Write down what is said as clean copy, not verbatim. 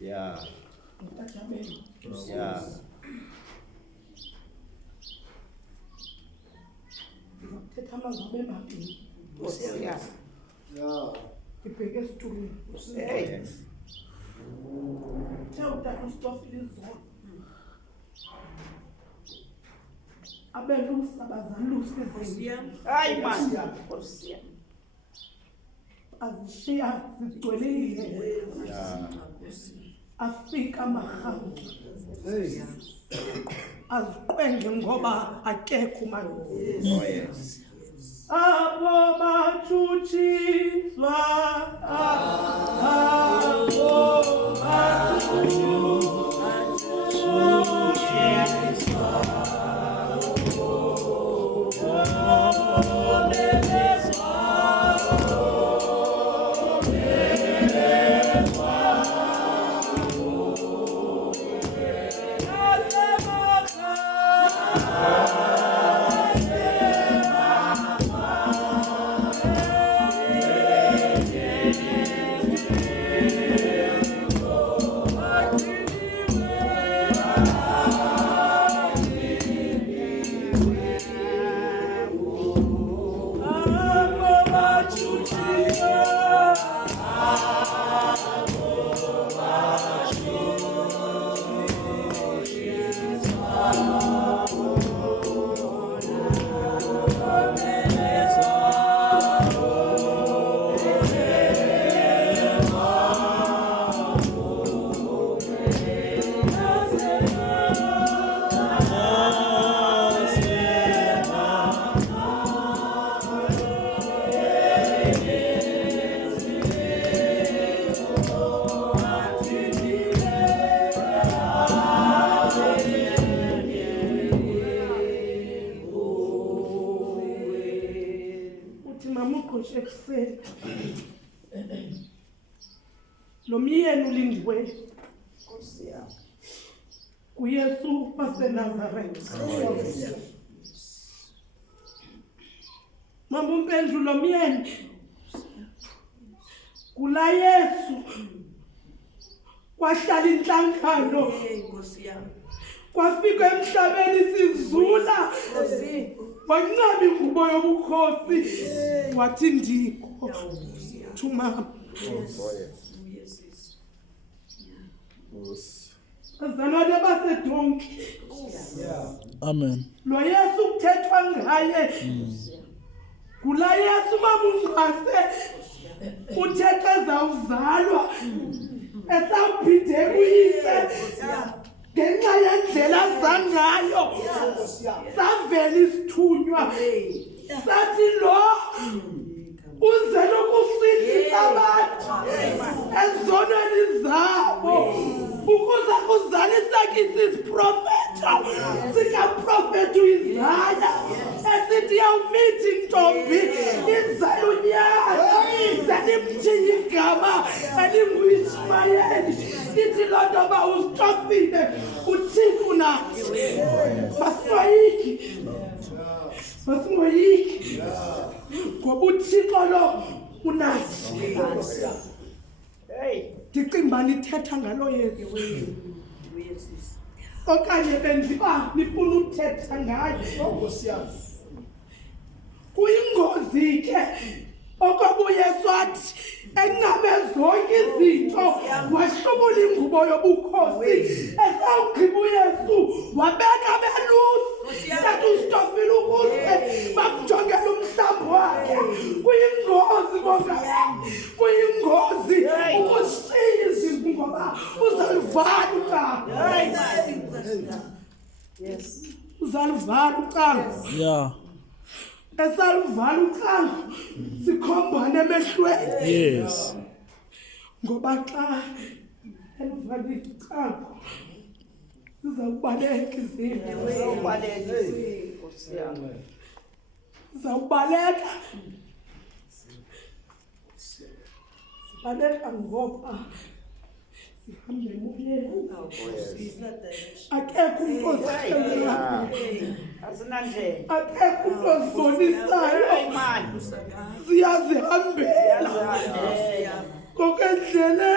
Yeah. Yeah. Hayi man. Azishiya zigcwelile afika amahawu aziqwenge ngoba akekho manje abo bathuthizwa abo lo myeni ulindiwe kuYesu waseNazaretha. Mama uMpendu lo myeni kula Yesu kwahlala inhlangano kwafika emhlabeni sizula wancama ingubo yobukhosi wathi ndikho thuma azalwane basedonki. Amen. Lo Yesu kuthethwa ngaye kula Yesu mamungase uthetheza uzalwa esawuphinde kuyise ngenxa yendlela zangayo savela isithunywa sathi lo uze lokusindisa abantu ezonweni zabo ukuze kuzalisa kithi isiprofetho sikaprofethi uIsaya esithi yawumithi Ntombi izalunyana zanimthiya igama elingu-Ismayeli sithi loo nto ba usitofile uThixo unathi masingoyiki ngoba uThixo lo unathi. Ndicinga nithetha ngalo Yesu okanye bendiba nifuna uthetha ngayo. Kuyingozi ke okoba uYesu athi enqabe zonke izinto wahlubula ingubo yobukhosi esawugqiba uYesu wabeka belusi sathi usitofile ukuze bamjongele umhlambi wakhe. Kuyingozi kuyingozi ukushiya izinto ngoba uzalivala ucanga. Uzalivala ucanga. Yeah. Esalivala ucanga sikhombane emehlweni. Yes. Ngoba xa elivalile ucanga sizawubaleka izinto. Sizawubaleka. Sibaleka ngoba sihambe emoyeni. Akekho umuntu ozixelela. Akekho umuntu ozibonisayo. Siyazihambela. Kokendlela